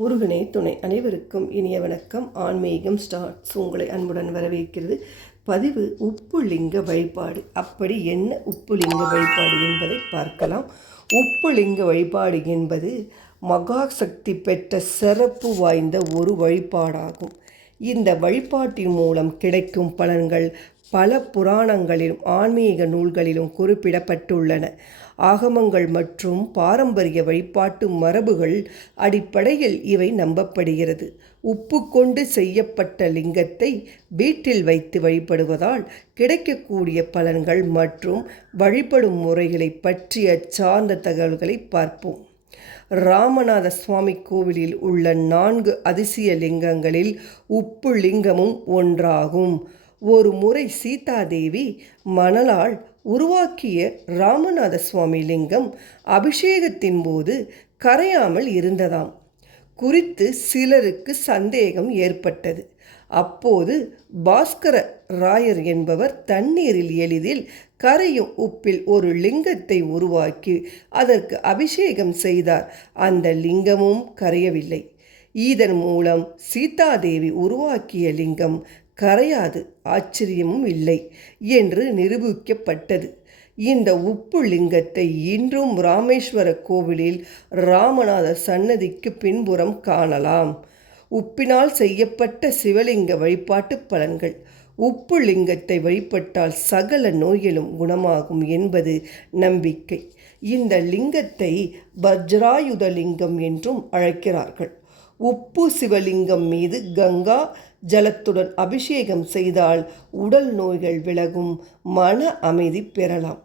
முருகனே துணை அனைவருக்கும் இனிய வணக்கம். ஆன்மீகம் ஸ்டார்ட்ஸ் உங்களை அன்புடன் வரவேற்கிறது. பதிவு உப்புலிங்க வழிபாடு. அப்படி என்ன உப்புலிங்க வழிபாடு என்பதை பார்க்கலாம். உப்புலிங்க வழிபாடு என்பது மகா சக்தி பெற்ற சிறப்பு வாய்ந்த ஒரு வழிபாடாகும். இந்த வழிபாட்டின் மூலம் கிடைக்கும் பலன்கள் பல புராணங்களிலும் ஆன்மீக நூல்களிலும் குறிப்பிடப்பட்டுள்ளன. ஆகமங்கள் மற்றும் பாரம்பரிய வழிபாட்டு மரபுகள் அடிப்படையில் இவை நம்பப்படுகிறது. உப்பு கொண்டு செய்யப்பட்ட லிங்கத்தை வீட்டில் வைத்து வழிபடுவதால் கிடைக்கக்கூடிய பலன்கள் மற்றும் வழிபடும் முறைகளை பற்றிய சார்ந்த தகவல்களை பார்ப்போம். ராமநாத சுவாமி கோவிலில் உள்ள நான்கு அதிசய லிங்கங்களில் உப்பு லிங்கமும் ஒன்றாகும். ஒரு முறை சீதாதேவி மணலால் உருவாக்கிய ராமநாத சுவாமி லிங்கம் அபிஷேகத்தின் போது கரையாமல் இருந்ததாம். குறித்து சிலருக்கு சந்தேகம் ஏற்பட்டது. அப்போது பாஸ்கர ராயர் என்பவர் தண்ணீரில் எளிதில் கரையும் உப்பில் ஒரு லிங்கத்தை உருவாக்கி அதற்கு அபிஷேகம் செய்தார். அந்த லிங்கமும் கரையவில்லை. இதன் மூலம் சீதாதேவி உருவாக்கிய லிங்கம் கரையாது ஆச்சரியமும் இல்லை என்று நிரூபிக்கப்பட்டது. இந்த உப்பு லிங்கத்தை இன்றும் ராமேஸ்வர கோவிலில் ராமநாதர் சன்னதிக்கு பின்புறம் காணலாம். உப்பினால் செய்யப்பட்ட சிவலிங்க வழிபாட்டு பலன்கள். உப்பு லிங்கத்தை வழிபட்டால் சகல நோயிலும் குணமாகும் என்பது நம்பிக்கை. இந்த லிங்கத்தை வஜ்ராயுத லிங்கம் என்றும் அழைக்கிறார்கள். உப்பு சிவலிங்கம் மீது கங்கா ஜலத்துடன் அபிஷேகம் செய்தால் உடல் நோய்கள் விலகும் மன அமைதி பெறலாம்.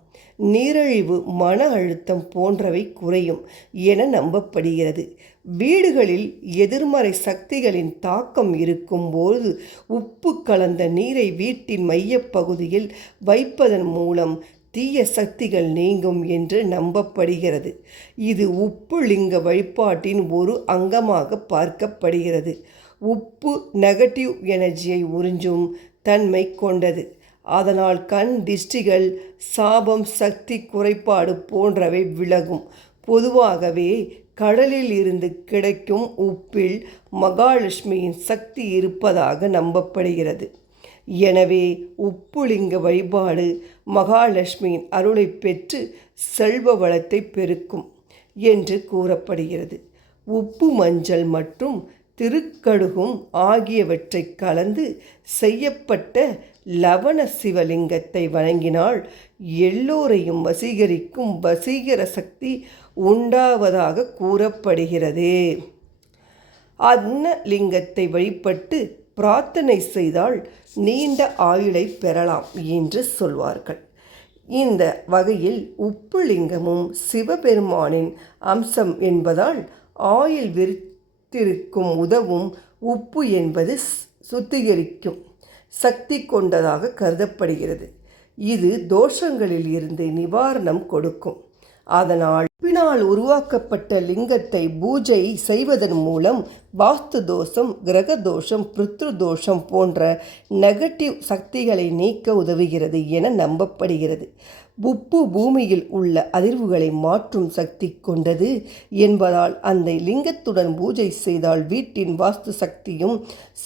நீரிழிவு மன அழுத்தம் போன்றவை குறையும் என நம்பப்படுகிறது. வீடுகளில் எதிர்மறை சக்திகளின் தாக்கம் இருக்கும்போது உப்பு கலந்த நீரை வீட்டின் மையப்பகுதியில் வைப்பதன் மூலம் தீய சக்திகள் நீங்கும் என்று நம்பப்படுகிறது. இது உப்பு லிங்க வழிபாட்டின் ஒரு அங்கமாக பார்க்கப்படுகிறது. உப்பு நெகட்டிவ் எனர்ஜியை உறிஞ்சும் தன்மை கொண்டது. அதனால் கண் திஷ்டிகள் சாபம் சக்தி குறைபாடு போன்றவை விலகும். பொதுவாகவே கடலில் இருந்து கிடைக்கும் உப்பில் மகாலட்சுமியின் சக்தி இருப்பதாக நம்பப்படுகிறது. எனவே உப்புலிங்க வழிபாடு மகாலட்சுமியின் அருளை பெற்று செல்வ வளத்தை பெருக்கும் என்று கூறப்படுகிறது. உப்பு மஞ்சள் மற்றும் திருக்கடுகும் ஆகியவற்றை கலந்து செய்யப்பட்ட லவண சிவலிங்கத்தை வணங்கினால் எல்லோரையும் வசீகரிக்கும் வசீகர சக்தி உண்டாவதாக கூறப்படுகிறது. அன்ன லிங்கத்தை வழிபட்டு பிரார்த்தனை செய்தால் நீண்ட ஆயுளை பெறலாம் என்று சொல்வார்கள். இந்த வகையில் உப்புலிங்கமும் சிவபெருமானின் அம்சம் என்பதால் ஆயில் விரித்திருக்கும் உதவும் உப்பு என்பது சுத்திகரிக்கும் சக்தி கொண்டதாக கருதப்படுகிறது. இது தோஷங்களில் இருந்து நிவாரணம் கொடுக்கும். அதனால் உப்பினால் உருவாக்கப்பட்ட லிங்கத்தை பூஜை செய்வதன் மூலம் வாஸ்து தோஷம் கிரக தோஷம் பிருத்ரு தோஷம் போன்ற நெகட்டிவ் சக்திகளை நீக்க உதவுகிறது என நம்பப்படுகிறது. உப்பு பூமியில் உள்ள அதிர்வுகளை மாற்றும் சக்தி கொண்டது என்பதால் அந்த லிங்கத்துடன் பூஜை செய்தால் வீட்டின் வாஸ்து சக்தியும்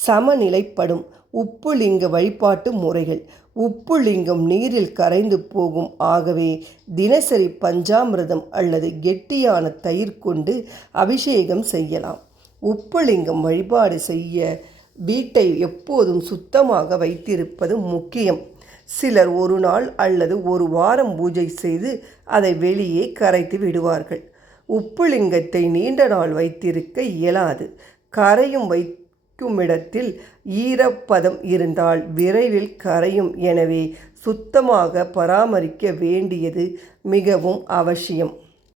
சமநிலைப்படும். உப்பு லிங்க வழிபாட்டு முறைகள். உப்பு லிங்கம் நீரில் கரைந்து போகும். ஆகவே தினசரி பஞ்சாமிரதம் அல்லது கெட்டியான தயிர் கொண்டு அபிஷேகம் செய்யலாம். உப்புலிங்கம் வழிபாடு செய்ய வீட்டை எப்போதும் சுத்தமாக வைத்திருப்பது முக்கியம். சிலர் ஒரு நாள் அல்லது ஒரு வாரம் பூஜை செய்து அதை வெளியே கரைத்து விடுவார்கள். உப்புலிங்கத்தை நீண்ட நாள் வைத்திருக்க இயலாது. கரையும் வை இடத்தில் ஈரப்பதம் இருந்தால் விரைவில் கரையும். எனவே சுத்தமாக பராமரிக்க வேண்டியது மிகவும் அவசியம்.